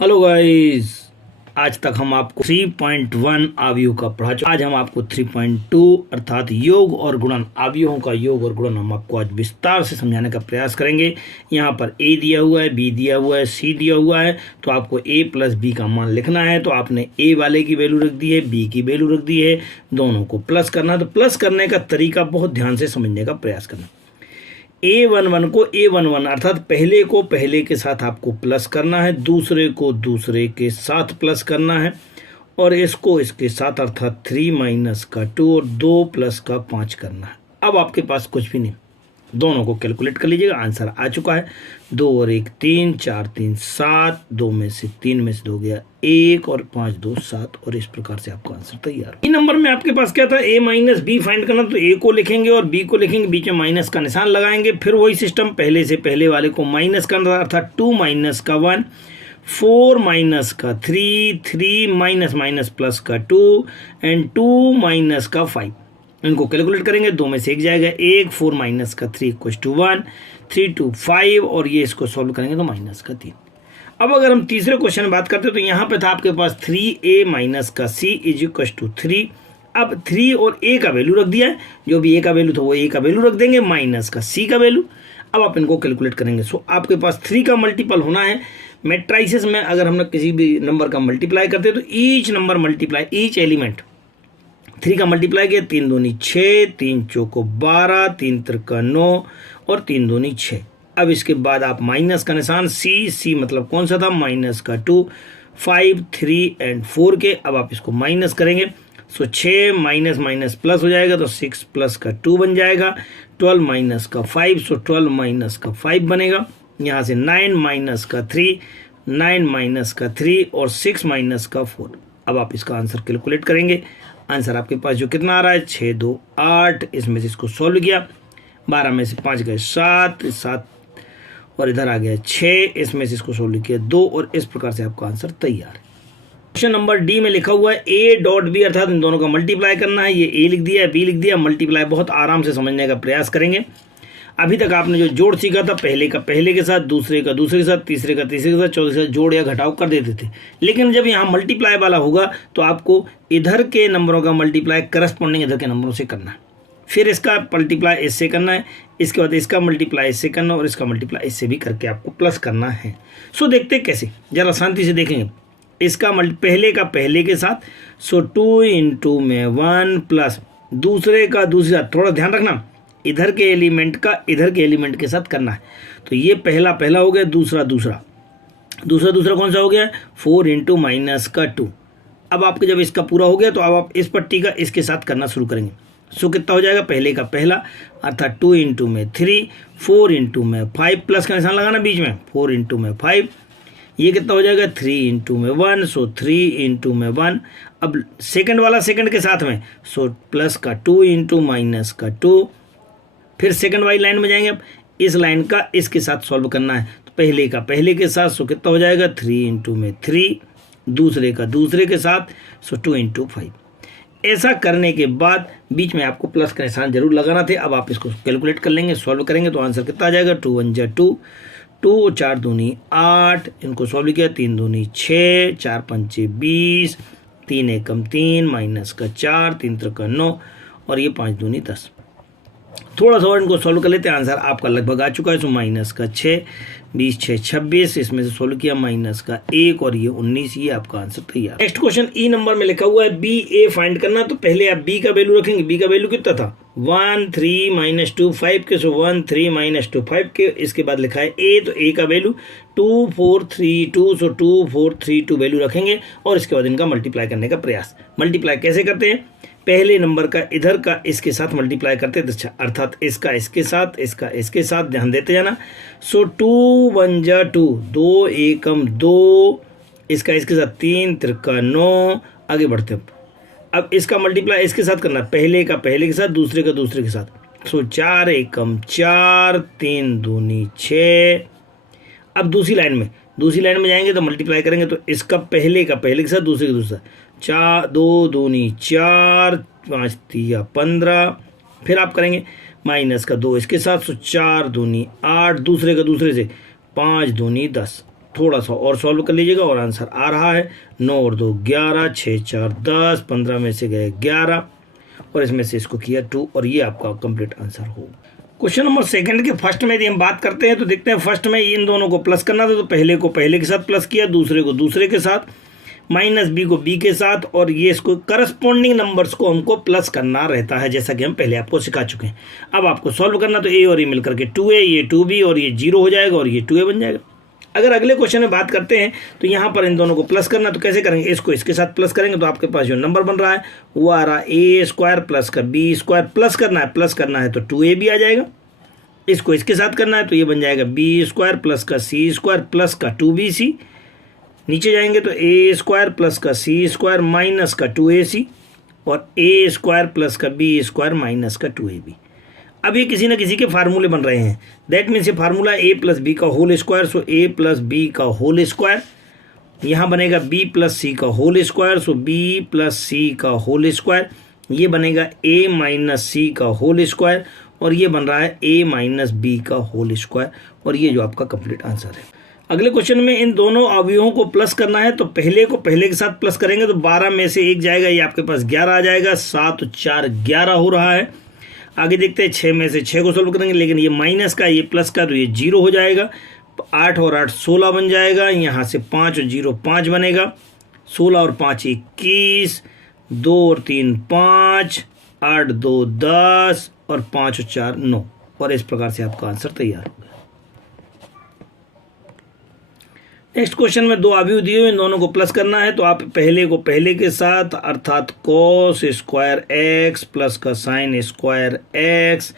Hello guys, आज तक हम आपको 3.1 अवयव का पढ़ा चुके। आज हम आपको 3.2 अर्थात योग और गुणन, अवयवों का योग और गुणन हम आपको आज विस्तार से समझाने का प्रयास करेंगे। यहाँ पर ए दिया हुआ है, बी दिया हुआ है, सी दिया हुआ है, तो आपको ए प्लस बी का मान लिखना है। तो आपने ए वाले की वैल्यू रख दी है, बी की वैल्यू रख दी है, दोनों को प्लस करना है। तो प्लस करने का तरीका बहुत ध्यान से समझने का प्रयास करना। A11 को A11 अर्थात पहले को पहले के साथ आपको प्लस करना है, दूसरे को दूसरे के साथ प्लस करना है, और इसको इसके साथ अर्थात 3 माइनस का 2 और 2 प्लस का 5 करना है। अब आपके पास कुछ भी नहीं, दोनों को कैलकुलेट कर लीजिएगा। आंसर आ चुका है। 2 और 1 3, 4 3 7, 2 में से 3 में से 2 गया 1 और 5 2 7, और इस प्रकार से आपका आंसर तैयार। ई नंबर में आपके पास क्या था, a माइनस बी फाइंड करना। तो a को लिखेंगे और b को लिखेंगे, बीच में माइनस का निशान लगाएंगे। फिर वही सिस्टम, पहले से पहले वाले को माइनस करना था, अर्थात 2 माइनस का 1, 4 माइनस का 3, 3 माइनस माइनस प्लस का 2 एंड 2 माइनस का 5। इनको कैलकुलेट करेंगे, 2 में से 1 जाएगा 1, 4 माइनस का 3 इक्वल्स टू 1, 3 2 5, और ये इसको सॉल्व करेंगे तो माइनस का 3। अब अगर हम तीसरे क्वेश्चन में बात करते हैं तो यहाँ पे था आपके पास 3a माइनस का c इज इक्वल्स टू 3। अब 3 और a का वैल्यू रख दिया है, जो भी a का वैल्यू था वो a का वैल्यू रख देंगे, माइनस का c का वैल्यू। अब आप इनको कैलकुलेट करेंगे। सो आपके पास 3 का मल्टीपल होना है। मैट्राइसिस में अगर हम किसी भी नंबर का मल्टीप्लाई करते हैं तो each number multiply, each element 3 का मल्टीप्लाई किया, 3 दूनी 6, 3 चौको 12, 3 त्रिका 9 और 3 दूनी 6। अब इसके बाद आप माइनस का निशान, सी मतलब कौन सा था, माइनस का 2, 5 3 एंड 4 के। अब आप इसको माइनस करेंगे, सो 6 माइनस माइनस प्लस हो जाएगा, तो 6 प्लस का 2 बन जाएगा। 12 माइनस का 5, सो 12 माइनस का 5 बनेगा। यहाँ से 9 माइनस का 3, 9 माइनस का 3 और 6 माइनस का 4। अब आप इसका आंसर कैलकुलेट करेंगे। आंसर आपके पास जो कितना आ रहा है, 6 2 8, इसमें से इसको सॉल्व किया, 12 में से 5 गए 7 7, और इधर आ गया 6, इसमें से इसको सॉल्व किया 2, और इस प्रकार से आपका आंसर तैयार है। क्वेश्चन नंबर डी में लिखा हुआ है a डॉट बी, अर्थात इन दोनों का मल्टीप्लाई करना है। ये a लिख दिया है, b लिख दिया। मल्टीप्लाई बहुत आराम से समझने का प्रयास करेंगे। अभी तक आपने जो जोड़ सीखा था, पहले का पहले के साथ, दूसरे का दूसरे के साथ, तीसरे का तीसरे के साथ, चौथे के साथ जोड़ या घटाव कर देते थे। लेकिन जब यहाँ मल्टीप्लाई वाला होगा तो आपको इधर के नंबरों का मल्टीप्लाई करस्पॉन्डिंग इधर के नंबरों से करना है, फिर इसका मल्टीप्लाई इससे करना है, इसके बाद इसका मल्टीप्लाई इससे करना, और इसका मल्टीप्लाई इससे भी करके आपको प्लस करना है। सो देखते कैसे, जरा शांति से देखेंगे। इसका पहले का पहले के साथ, सो 2 इंटू में 1 प्लस दूसरे का दूसरे साथ, थोड़ा ध्यान रखना, इधर के एलिमेंट का इधर के एलिमेंट के साथ करना है। तो ये पहला पहला हो गया, दूसरा दूसरा कौन सा हो गया, 4 इंटू माइनस का 2। अब आपके जब इसका पूरा हो गया तो अब आप इस पट्टी का इसके साथ करना शुरू करेंगे। सो कितना हो जाएगा, पहले का पहला अर्थात 2 इंटू में 3, 4 इंटू में 5, प्लस का निशान लगाना बीच में, 4 इंटू में 5, ये कितना हो जाएगा 3 इंटू में 1, सो 3 इंटू में 1। अब सेकंड वाला सेकंड के साथ में, सो प्लस का 2 इंटू माइनस का 2। फिर सेकंड वाली लाइन में जाएंगे, अब इस लाइन का इसके साथ सॉल्व करना है। तो पहले का पहले के साथ, सो कितना हो जाएगा 3 इंटू में 3, दूसरे का दूसरे के साथ, सो 2 इंटू 5। ऐसा करने के बाद बीच में आपको प्लस का निशान जरूर लगाना थे। अब आप इसको कैलकुलेट कर लेंगे, सॉल्व करेंगे तो आंसर कितना आ जाएगा, 2 1 जा 2, 2 4 दूनी 8, इनको सॉल्व किया, 3 दूनी 6, 4 5 20, 3 एकम 3, माइनस का 4, 3 त्रिका 9, और ये 5 दूनी 10। थोड़ा सा और इनको सॉल्व कर लेते हैं, आंसर आपका लगभग आ चुका है। सो माइनस का 6, 20 6 26, इसमें से सॉल्व किया, माइनस का 1 और ये 19, ये आपका आंसर तैयार। नेक्स्ट क्वेश्चन ई नंबर में लिखा हुआ है बी ए फाइंड करना। तो पहले आप बी का वैल्यू रखेंगे। बी का वैल्यू कितना था, 1 3 माइनस 2 5 के, सो 1 3 माइनस 2 5 के। इसके बाद लिखा है ए, तो ए का वैल्यू 2 4 3 2, सो 2 4 3 2 वैल्यू रखेंगे, और इसके बाद इनका मल्टीप्लाई करने का प्रयास। मल्टीप्लाई कैसे करते हैं, पहले नंबर का इधर का इसके साथ मल्टीप्लाई करते हैं, अच्छा अर्थात इसका इसके साथ, इसका इसके साथ, ध्यान देते जाना। सो 2 1 जा 2, 2 एकम 2, इसका इसके साथ 3 त्रिका 9, आगे बढ़ते हैं। अब इसका मल्टीप्लाई इसके साथ करना, पहले का पहले के साथ, दूसरे का दूसरे के साथ। सो 4 एकम 4, 3 दूनी 6। अब दूसरी लाइन में जाएंगे तो मल्टीप्लाई करेंगे, तो इसका पहले का पहले के साथ, दूसरे के दूसरे, 4 2 दूनी 4, 5 3 15। फिर आप करेंगे माइनस का 2 इसके साथ, सो 4 दूनी 8, दूसरे का दूसरे से, 5 दूनी 10। थोड़ा सा और सॉल्व कर लीजिएगा और आंसर आ रहा है 9 और 2 11, 6 4 10, 15 में से गए 11 और इसमें से इसको किया 2 और ये आपका कंप्लीट आंसर हो। क्वेश्चन नंबर सेकंड के फर्स्ट में यदि हम बात करते हैं तो देखते हैं फर्स्ट में इन दोनों को प्लस करना था तो पहले को पहले के साथ प्लस किया, दूसरे को दूसरे के साथ, माइनस बी को बी के साथ और ये इसको करस्पॉन्डिंग नंबर्स को हमको प्लस करना रहता है जैसा कि हम पहले आपको सिखा चुके हैं। अब आपको सॉल्व करना तो ए और ये मिलकर के 2a, ये 2b और ये 0 हो जाएगा और ये 2a बन जाएगा। अगर अगले क्वेश्चन में बात करते हैं तो यहाँ पर इन दोनों को प्लस करना तो कैसे करेंगे, इसको इसके साथ प्लस करेंगे तो आपके पास जो नंबर बन रहा है वो आ रहा है a² प्लस का b² प्लस करना है तो 2ab आ जाएगा। इसको इसके साथ करना है तो ये बन जाएगा b² प्लस का c² प्लस का 2bc। नीचे जाएंगे तो a² प्लस का c² माइनस का 2ac और a² प्लस का b² माइनस का 2ab। अब ये किसी न किसी के फार्मूले बन रहे हैं, दैट मीन्स ये फार्मूला a प्लस बी का whole square, so a plus b का होल स्क्वायर, यहाँ बनेगा b प्लस सी का whole square, so b plus c का होल स्क्वायर, ये बनेगा a माइनस सी का होल स्क्वायर और ये बन रहा है a माइनस बी का होल स्क्वायर और ये जो आपका कंप्लीट आंसर है। अगले क्वेश्चन में इन दोनों अवयवों को प्लस करना है तो पहले को पहले के साथ प्लस करेंगे तो 12 में से 1 जाएगा, ये आपके पास 11 आ जाएगा, 7 4 11 हो रहा है। आगे देखते हैं 6 में से 6 को सोल्व करेंगे लेकिन ये माइनस का ये प्लस का तो ये 0 हो जाएगा, 8 और 8 16 बन जाएगा, यहाँ से 5 और 0 5 बनेगा, 16 और 5 21, 2 और 3 5, 8 2 10 और 5 और 4 9 और इस प्रकार से आपका आंसर तैयार हो गया। नेक्स्ट क्वेश्चन में 2 अवयव दिए हुए, इन दोनों को प्लस करना है तो आप पहले को पहले के साथ अर्थात cos स्क्वायर x प्लस का sin स्क्वायर x,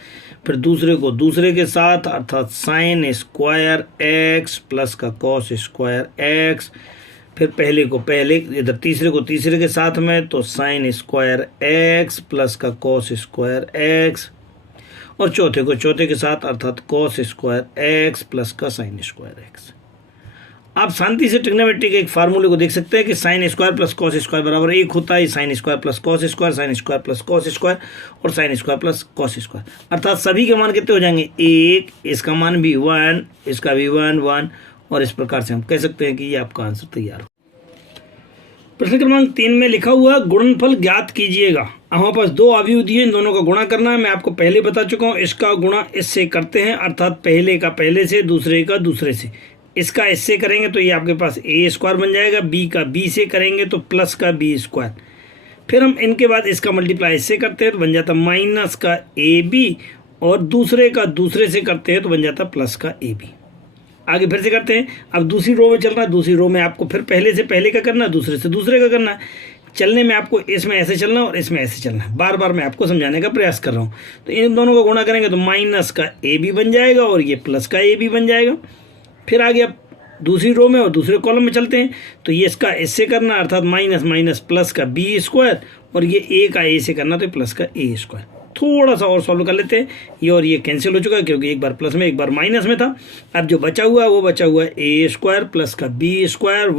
फिर दूसरे को दूसरे के साथ अर्थात sin स्क्वायर x प्लस का cos स्क्वायर x, फिर पहले को पहले इधर तीसरे को तीसरे के साथ में तो sin स्क्वायर x प्लस का cos स्क्वायर x और चौथे को चौथे के साथ अर्थात cos स्क्वायर x प्लस का sin स्क्वायर x। आप शांति से ट्रिग्नोमेट्री के एक फार्मूले को देख सकते हैं कि sine square plus cos square बराबर 1 होता है, sine square plus cos square, sine square plus cos square और sine square plus cos square, अर्थात सभी के मान कितने हो जाएंगे 1, इसका मान भी 1, इसका भी 1 1 और इस प्रकार से हम कह सकते हैं कि ये आपका आंसर तैयार हो। प्रश्न क्रमांक 3 में लिखा हुआ गुणनफल ज्ञात कीजिएगा। हमारे पास 2 अवयव दिए, इन दोनों का गुणा करना है। मैं आपको पहले बता चुका हूँ, इसका गुणा इससे करते हैं अर्थात पहले का पहले से, दूसरे का दूसरे से। इसका इससे करेंगे तो ये आपके पास a² बन जाएगा, b का b से करेंगे तो प्लस का b², फिर हम इनके बाद इसका मल्टीप्लाई इससे करते हैं तो बन जाता माइनस का ab और दूसरे का दूसरे से करते हैं तो बन जाता प्लस का ab। आगे फिर से करते हैं, अब दूसरी रो में चल रहा है, दूसरी रो में आपको फिर पहले से पहले का करना है, दूसरे से दूसरे का करना है। चलने में आपको इसमें ऐसे चलना और इसमें ऐसे चलना है, बार बार मैं आपको समझाने का प्रयास कर रहा हूँ। तो इन दोनों को गुणा करेंगे तो माइनस का ab बन जाएगा और ये प्लस का ab बन जाएगा। फिर आगे आप दूसरी रो में और दूसरे कॉलम में चलते हैं तो ये इसका इससे करना अर्थात माइनस माइनस प्लस का b² और ये a का a से करना तो प्लस का a²। थोड़ा सा और सॉल्व कर लेते हैं, ये और ये कैंसिल हो चुका है क्योंकि एक बार प्लस में एक बार माइनस में था। अब जो बचा हुआ है वो बचा हुआ है a² प्लस का b²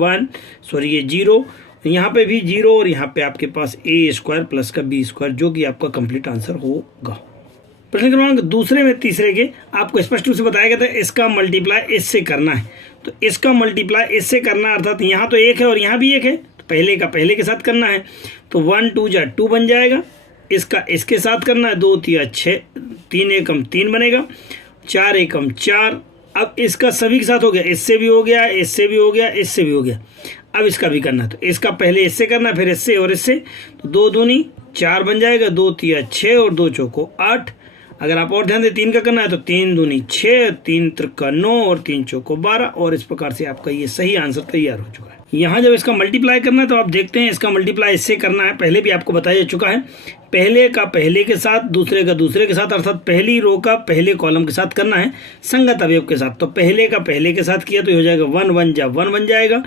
1, सॉरी ये 0, यहाँ पे भी 0 और यहाँ पे आपके पास a² प्लस का b² जो कि आपका कंप्लीट आंसर होगा। प्रश्न क्रमांक दूसरे में तीसरे के आपको स्पष्ट रूप से बताया गया था इसका मल्टीप्लाई इससे करना है, तो इसका मल्टीप्लाई इससे करना अर्थात यहाँ तो 1 है और यहाँ भी 1 है तो पहले का पहले के साथ करना है तो 1 2 जा 2 बन जाएगा, इसका इसके साथ करना है 2 3 6, 3 एकम 3 बनेगा, 4 एकम 4। अब इसका सभी के साथ हो गया, इससे भी हो गया, इससे भी हो गया, इससे भी हो गया। अब इसका भी करना है तो इसका पहले इससे करना फिर इससे और इससे, तो 2 दूनी 4 बन जाएगा, 2 3 6 और 2 चौको 8। अगर आप और ध्यान दें 3 का करना है तो 3 दूनी 6, 3 त्रिका 9 और 3 चौको 12 और इस प्रकार से आपका ये सही आंसर तैयार हो चुका है। यहाँ जब इसका मल्टीप्लाई करना है तो आप देखते हैं इसका मल्टीप्लाई इससे करना है, पहले भी आपको बताया जा चुका है, पहले का पहले के साथ दूसरे का दूसरे के साथ अर्थात पहली रो का पहले कॉलम के साथ करना है संगत अवयव के साथ। तो पहले का पहले के साथ किया तो हो जाएगा 1 1 जा 1 बन जाएगा,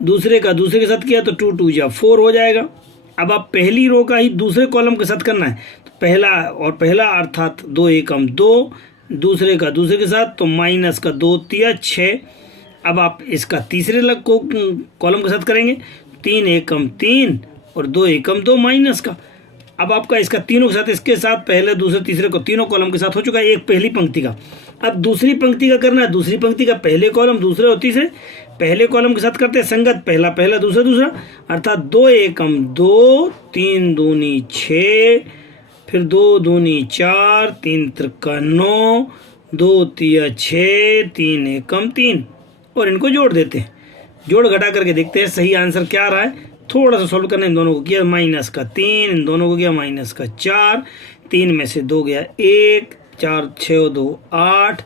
दूसरे का दूसरे के साथ किया तो 2 2 जा 4 हो जाएगा। अब आप पहली रो का ही दूसरे कॉलम के साथ करना है तो पहला और पहला अर्थात 2 एकम 2, दूसरे का दूसरे के साथ तो माइनस का 2 3 6। अब आप इसका तीसरे लग को कॉलम के साथ करेंगे 3 एकम 3 और 2 एकम 2 माइनस का। अब आपका इसका तीनों के साथ इसके साथ पहले दूसरे तीसरे को तीनों कॉलम के साथ हो चुका है एक पहली पंक्ति का। अब दूसरी पंक्ति का करना है, दूसरी पंक्ति का पहले कॉलम दूसरे और तीसरे, पहले कॉलम के साथ करते हैं संगत, पहला पहला दूसरा दूसरा, अर्थात 2 एकम 2, 3 दूनी 6, फिर 2 दूनी 4, 3 त्रिका 9, 2 तिया 6, 3 एकम 3, और इनको जोड़ देते हैं। जोड़ घटा करके देखते हैं सही आंसर क्या आ रहा है। थोड़ा सा सॉल्व करना, इन दोनों को किया -3, इन दोनों को किया -4, 3 में से 2 गया 1, 4 6 2 8,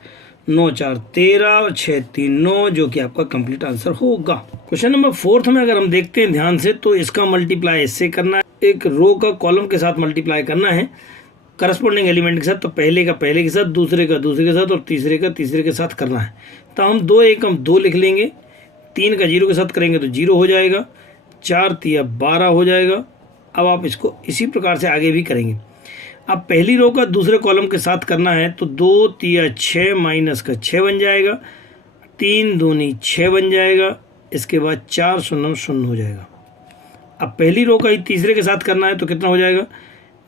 9 4 13 और 6 3 9, जो कि आपका कंप्लीट आंसर होगा। क्वेश्चन नंबर 4 में अगर हम देखते हैं ध्यान से, तो इसका मल्टीप्लाई इससे करना है, एक रो का कॉलम के साथ मल्टीप्लाई करना है करस्पॉन्डिंग एलिमेंट के साथ। तो पहले का पहले के साथ, दूसरे का दूसरे के साथ और तीसरे का तीसरे के साथ करना है। तो हम 2 एकम 2 लिख लेंगे, 3 का 0 के साथ करेंगे तो 0 हो जाएगा, 4 तिया 12 हो जाएगा। अब आप इसको इसी प्रकार से आगे भी करेंगे। अब पहली रो का दूसरे कॉलम के साथ करना है, तो 2 तिया 6 माइनस का 6 बन जाएगा, 3 दूनी 6 बन जाएगा, इसके बाद 4 शून्य 0 हो जाएगा। अब पहली रो का ही तीसरे के साथ करना है तो कितना हो जाएगा,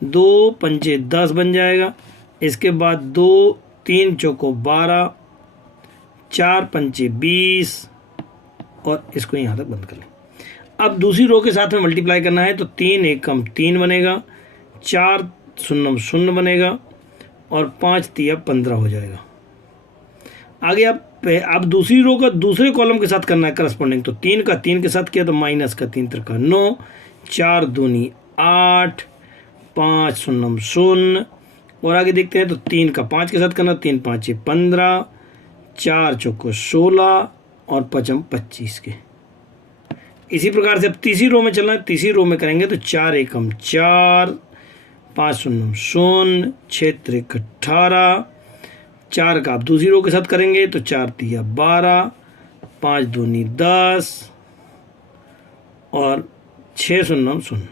2 पंचे 10 बन जाएगा, इसके बाद 2 3 चौको 12, 4 पंचे 20, और इसको यहाँ तक बंद कर लें। अब दूसरी रो के साथ में मल्टीप्लाई करना है, तो 3 एकम 3 बनेगा, 4 शून्य 0 बनेगा, और 5 तिया 15 हो जाएगा। आगे अब दूसरी रो का दूसरे कॉलम के साथ करना है करस्पॉन्डिंग, तो 3 का 3 के साथ किया तो माइनस का 3 त्रिका 9, 4 दूनी 8, 5 शून्य 0, और आगे देखते हैं तो 3 का 5 के साथ करना, 3 5 15, 4 चौको 16, और 5 25 के। इसी प्रकार से अब तीसरी रो में चलना है, तीसरी रो में करेंगे तो 4 एकम 4, 5 शून्य 0, 6 त्रिक 18, 4 का आप दूसरी रो के साथ करेंगे तो 4 तिया 12, 5 दूनी 10, और 6 शून्य 0।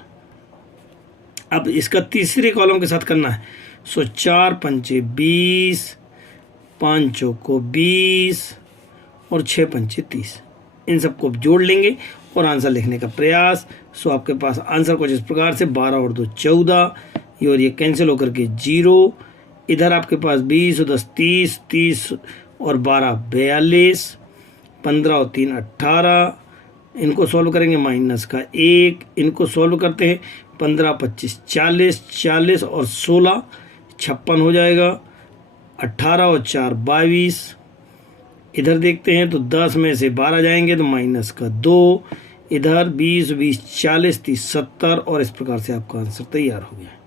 अब इसका तीसरे कॉलम के साथ करना है, सो 4 पंचे 20, 5 चौको 20, और 6 पंचे 30। इन सबको जोड़ लेंगे और आंसर लिखने का प्रयास। सो आपके पास आंसर कुछ इस प्रकार से 12 और 2 14, और ये कैंसिल होकर के 0। इधर आपके पास 20 और 10 30, 30 और 12 42, 15 और 3 18। इनको सॉल्व करेंगे माइनस का 1, इनको सॉल्व करते हैं 15 25 40, 40 और 16 56 हो जाएगा, 18 और 4 22। इधर देखते हैं तो 10 में से 12 जाएंगे तो माइनस का 2, इधर 20 20 40 30 70, और इस प्रकार से आपका आंसर तैयार हो गया।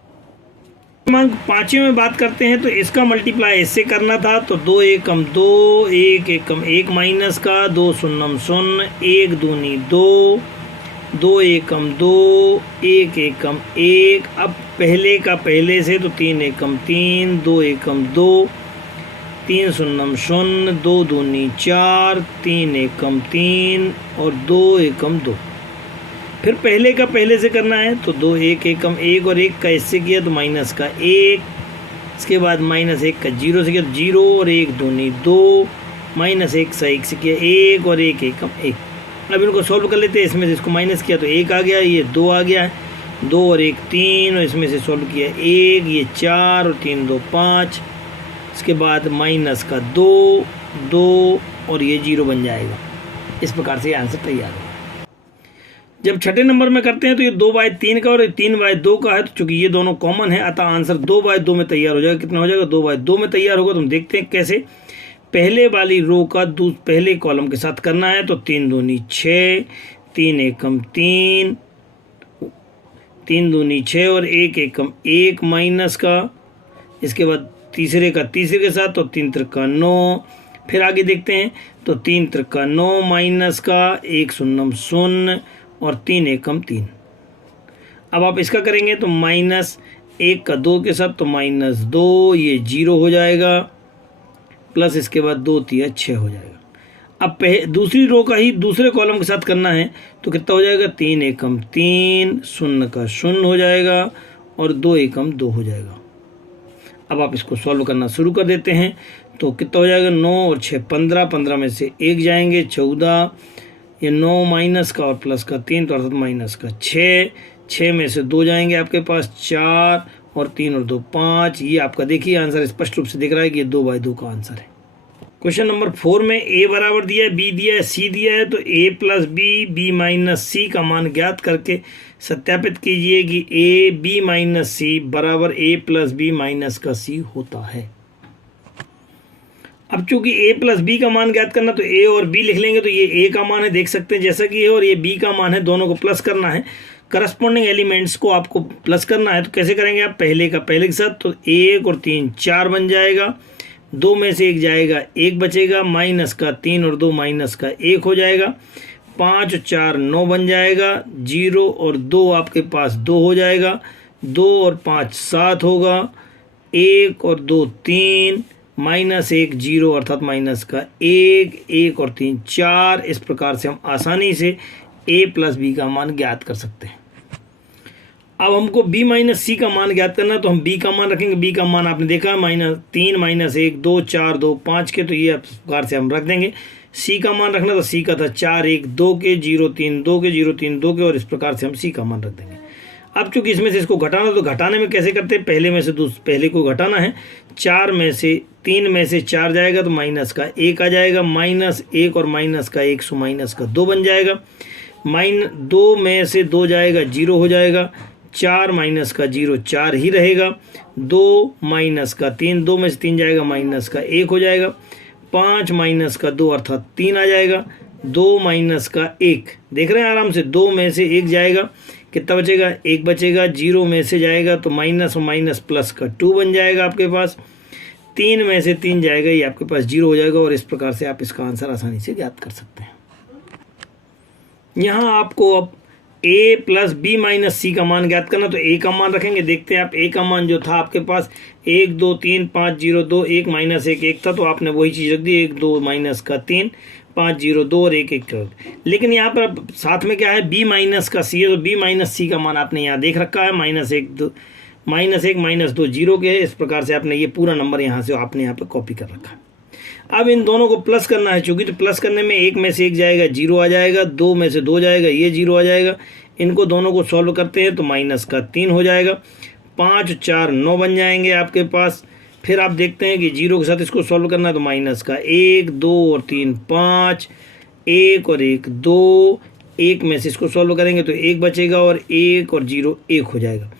क्रमांक 5 में बात करते हैं, तो इसका मल्टीप्लाई इससे करना था, तो 2 एकम 2, 1 एकम 1 माइनस का 2 शून्य 0, 1 दूनी 2, 2 एकम 2, 1 एकम 1। अब पहले का पहले से तो 3 एकम 3, 2 एकम 2, 3 शून्य 0, 2 दूनी 4, 3 एकम 3, और 2 एकम 2। फिर पहले का पहले से करना है, तो 2 1 एकम 1, और 1 का इससे किया तो माइनस का 1, इसके बाद -1 का 0 से किया तो 0, और 1 दूनी 2, -1 से 1 से किया 1, और 1 एकम 1। अब इनको सॉल्व कर लेते हैं। इसमें से इसको माइनस किया तो 1 आ गया, ये 2 आ गया है, 2 और 1 3, और इसमें से सॉल्व किया 1, ये 4 और 3 2 5, इसके बाद माइनस का 2 2, और ये 0 बन जाएगा। इस प्रकार से ये आंसर तैयार होगा। जब छठे नंबर में करते हैं तो ये 2/3 का और 3/2 का है, तो चूंकि ये दोनों कॉमन है, अतः आंसर 2/2 में तैयार हो जाएगा। कितना हो जाएगा, 2/2 में तैयार होगा। तो हम देखते हैं कैसे। पहले वाली रो का पहले कॉलम के साथ करना है, तो 3 दूनी 6, 3 एकम 3, 3 दूनी 6, और 1 एकम 1 माइनस का, इसके बाद तीसरे का तीसरे के साथ, तो 3 त्रिका 9। फिर आगे देखते हैं तो 3 त्रिका 9 माइनस का 1 शून्य 0, और 3 एकम 3। अब आप इसका करेंगे तो -1 का 2 के साथ, तो -2, ये 0 हो जाएगा, प्लस इसके बाद 2 तिया 6 हो जाएगा। अब दूसरी रो का ही दूसरे कॉलम के साथ करना है, तो कितना हो जाएगा, 3 एकम 3, 0 का 0 हो जाएगा, और 2 एकम 2 हो जाएगा। अब आप इसको सॉल्व करना शुरू कर देते हैं, तो कितना हो जाएगा, 9 और 6 15, 15 में से 1 जाएंगे 14, ये 9 माइनस का और प्लस का 3, तो अर्थात माइनस का 6, 6 में से 2 जाएंगे आपके पास 4, और 3 और 2 5। ये आपका देखिए आंसर स्पष्ट रूप से दिख रहा है कि ये 2/2 का आंसर है। क्वेश्चन नंबर 4 में a बराबर दिया है, b दिया है, c दिया है। तो a plus b, b minus c का मान ज्ञात करके सत्यापित कीजिए कि a b माइनस c बराबर a प्लस बी माइनस का c होता है। अब चूंकि a प्लस बी का मान ज्ञात करना, तो a और b लिख लेंगे। तो ये a का मान है, देख सकते हैं जैसा कि है, और ये b का मान है, दोनों को प्लस करना है। करस्पॉन्डिंग एलिमेंट्स को आपको प्लस करना है। तो कैसे करेंगे आप, पहले का पहले के साथ। तो 1 और 3 4 बन जाएगा, 2 में से 1 जाएगा, 1 बचेगा, माइनस का 3 और 2 माइनस का 1 हो जाएगा। 5 और 4 9 बन जाएगा, 0 और 2 आपके पास 2 हो जाएगा, 2 और 5 7 होगा, 1 और 2 3, माइनस 1 0 अर्थात माइनस का 1, 1 और 3 4। इस प्रकार से हम आसानी से a प्लस बी का मान ज्ञात कर सकते हैं। अब हमको b माइनस सी का मान ज्ञात करना, तो हम b का मान रखेंगे। b का मान आपने देखा है -3 -1 2 4 2 5 के, तो ये इस प्रकार से हम रख देंगे। c का मान रखना, तो c का था 4 1 2 के, 0 3 2 के, 0 3 2 के, और इस प्रकार से हम c का मान रख देंगे। अब चूंकि इसमें से इसको घटाना, तो घटाने में कैसे करते हैं, पहले को घटाना है। 4 में से 3 में से 4 जाएगा, तो माइनस का 1 आ जाएगा, -1 और माइनस का 1 सो माइनस का 2 बन जाएगा। 2 में से 2 जाएगा, 0 हो जाएगा। 4 माइनस का 0 4 ही रहेगा। 2 माइनस का 3, 2 में से 3 जाएगा, माइनस का 1 हो जाएगा। 5 माइनस का 2 अर्थात 3 आ जाएगा। 2 माइनस का 1, देख रहे हैं आराम से, 2 में से 1 जाएगा, कितना बचेगा, 1 बचेगा। 0 में से जाएगा, तो माइनस और माइनस प्लस का 2 बन जाएगा आपके पास। 3 में से 3 जाएगा, ये आपके पास 0 हो जाएगा, और इस प्रकार से आप इसका आंसर आसानी से ज्ञात कर सकते हैं। यहाँ आपको अब a प्लस बी माइनस सी का मान ज्ञात करना, तो a का मान रखेंगे। देखते हैं आप, a का मान जो था आपके पास 1 2 3 5 0 2 1 माइनस 1 1 था, तो आपने वही चीज़ रख दी, 1 2 माइनस का 3 5 0 2 और 1 1 लेकिन यहाँ पर साथ में क्या है, b माइनस का c है, तो b माइनस सी का मान आपने यहाँ देख रखा है, -1 2 -1 -2 0 के है। इस प्रकार से आपने ये पूरा नंबर यहाँ से आपने यहाँ पर कॉपी कर रखा है। अब इन दोनों को प्लस करना है, चूंकि तो प्लस करने में 1 में से 1 जाएगा, 0 आ जाएगा। 2 में से 2 जाएगा, ये 0 आ जाएगा। इनको दोनों को सॉल्व करते हैं, तो माइनस का 3 हो जाएगा। 5 4 9 बन जाएंगे आपके पास। फिर आप देखते हैं कि 0 के साथ इसको सॉल्व करना है, तो माइनस का 1 2 और 3 5, 1 और 1 2, 1 में से इसको सॉल्व करेंगे तो 1 बचेगा, और 1 और 0 1 हो जाएगा।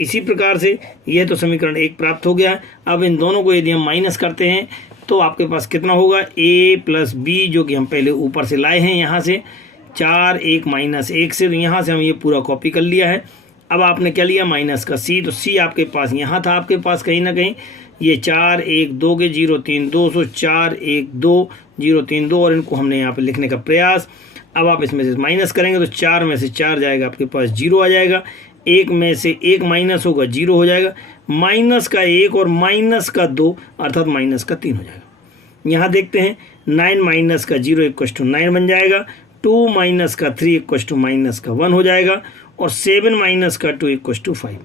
इसी प्रकार से यह तो समीकरण 1 प्राप्त हो गया। अब इन दोनों को यदि हम माइनस करते हैं, तो आपके पास कितना होगा, a प्लस बी, जो कि हम पहले ऊपर से लाए हैं यहाँ से 4 1 माइनस 1 से, तो यहाँ से हम ये पूरा कॉपी कर लिया है। अब आपने क्या लिया, माइनस का c, तो c आपके पास यहाँ था, आपके पास कहीं ना कहीं ये 4 1 2 के 0 3 2, सो 4 1 2 0 3 2, और इनको हमने यहाँ पे लिखने का प्रयास। अब आप इसमें से माइनस करेंगे, तो 4 में से 4 जाएगा, आपके पास 0 आ जाएगा। 1 में से 1 माइनस होगा, 0 हो जाएगा। माइनस का 1 और माइनस का 2 अर्थात माइनस का 3 हो जाएगा। यहाँ देखते हैं, 9 माइनस का 0 = 9 बन जाएगा। 2 माइनस का 3 = माइनस का 1 हो जाएगा, और 7 माइनस का 2 = 5।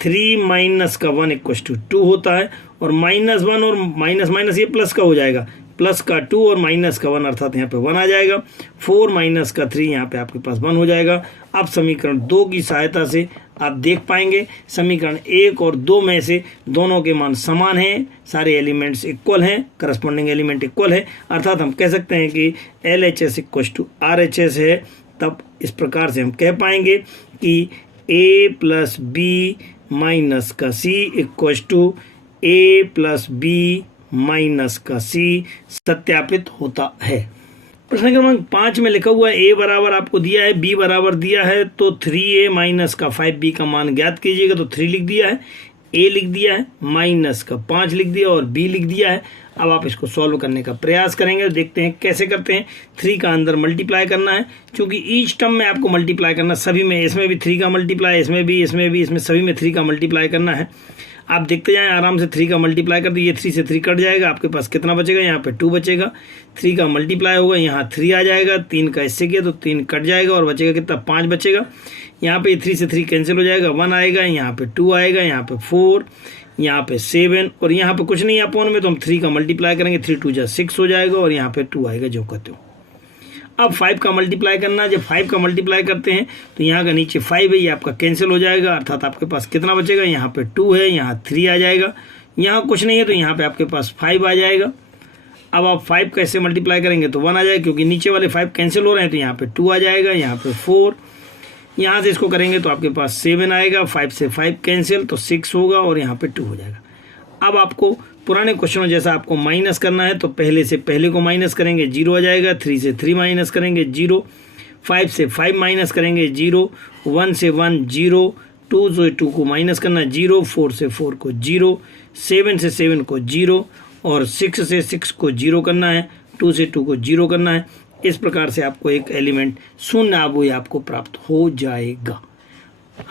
3 माइनस का 1 = 2 होता है, और -1 और माइनस माइनस ये प्लस का हो जाएगा, प्लस का 2 और माइनस का 1 अर्थात यहाँ पे 1 आ जाएगा। 4 माइनस का 3 यहाँ पे आपके पास 1 हो जाएगा। अब समीकरण 2 की सहायता से आप देख पाएंगे, समीकरण 1 और 2 में से दोनों के मान समान हैं, सारे एलिमेंट्स इक्वल हैं, करस्पॉन्डिंग एलिमेंट इक्वल है, अर्थात हम कह सकते हैं कि LHS = RHS है। तब इस प्रकार से हम कह पाएंगे कि a प्लस बी माइनस का c = a plus b minus का c सत्यापित होता है। प्रश्न क्रमांक 5 में लिखा हुआ है, a बराबर आपको दिया है, b बराबर दिया है, तो 3a माइनस का 5b का मान ज्ञात कीजिएगा। तो 3 लिख दिया है, a लिख दिया है, माइनस का 5 लिख दिया और b लिख दिया है। अब आप इसको सॉल्व करने का प्रयास करेंगे, देखते हैं कैसे करते हैं। 3 का अंदर मल्टीप्लाई करना है, क्योंकि ईच टर्म में आपको मल्टीप्लाई करना, सभी में, इसमें भी 3 का मल्टीप्लाई, इसमें भी, इसमें सभी में 3 का मल्टीप्लाई करना है। आप देखते जाएं आराम से, 3 का मल्टीप्लाई कर दिए, 3 से 3 कट जाएगा, आपके पास कितना बचेगा, यहाँ पे 2 बचेगा। 3 का मल्टीप्लाई होगा, यहाँ 3 आ जाएगा, 3 का इससे किया तो 3 कट जाएगा, और बचेगा कितना, 5 बचेगा। यहाँ पे 3 से 3 कैंसिल हो जाएगा, 1 आएगा, यहाँ पे 2 आएगा, यहाँ पे 4, यहाँ पे 7, और यहाँ पे कुछ नहीं है अपॉन में, तो हम 3 का मल्टीप्लाई करेंगे, 3 2 जा 6 हो जाएगा, और यहाँ पे 2 आएगा, जो कहते हो। अब 5 का मल्टीप्लाई करना है, जब 5 का मल्टीप्लाई करते हैं तो यहाँ का नीचे 5 है, ये आपका कैंसिल हो जाएगा, अर्थात आपके पास कितना बचेगा, यहाँ पे 2 है, यहाँ 3 आ जाएगा, यहाँ कुछ नहीं है, तो यहाँ पे आपके पास 5 आ जाएगा। अब आप 5 कैसे मल्टीप्लाई करेंगे तो 1 आ जाएगा, क्योंकि नीचे वाले 5 कैंसिल हो रहे हैं तो यहाँ पे 2 आ जाएगा, यहाँ पे 4, यहाँ से इसको करेंगे तो आपके पास 7 आएगा, 5 से 5 कैंसिल तो 6 होगा और यहाँ पे 2 हो जाएगा। अब आपको पुराने क्वेश्चनों जैसा आपको माइनस करना है तो पहले से पहले को माइनस करेंगे, 0 आ जाएगा, 3 से 3 माइनस करेंगे 0, 5 से 5 माइनस करेंगे 0, 1 से 1 0, 2 से 2 को माइनस करना 0, 4 से 4 को 0, 7 से 7 को 0 और 6 से 6 को 0 करना है, 2 से 2 को 0 करना है। इस प्रकार से आपको एक एलिमेंट शून्य अवयव आपको प्राप्त हो जाएगा।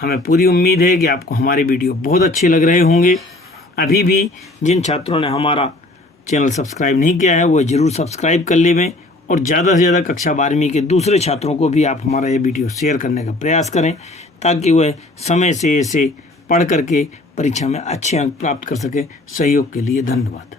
हमें पूरी उम्मीद है कि आपको हमारे वीडियो बहुत अच्छे लग रहे होंगे। अभी भी जिन छात्रों ने हमारा चैनल सब्सक्राइब नहीं किया है वो ज़रूर सब्सक्राइब कर लेवें और ज़्यादा से ज़्यादा कक्षा 12वीं के दूसरे छात्रों को भी आप हमारा ये वीडियो शेयर करने का प्रयास करें, ताकि वह समय से इसे पढ़ करके परीक्षा में अच्छे अंक प्राप्त कर सकें। सहयोग के लिए धन्यवाद।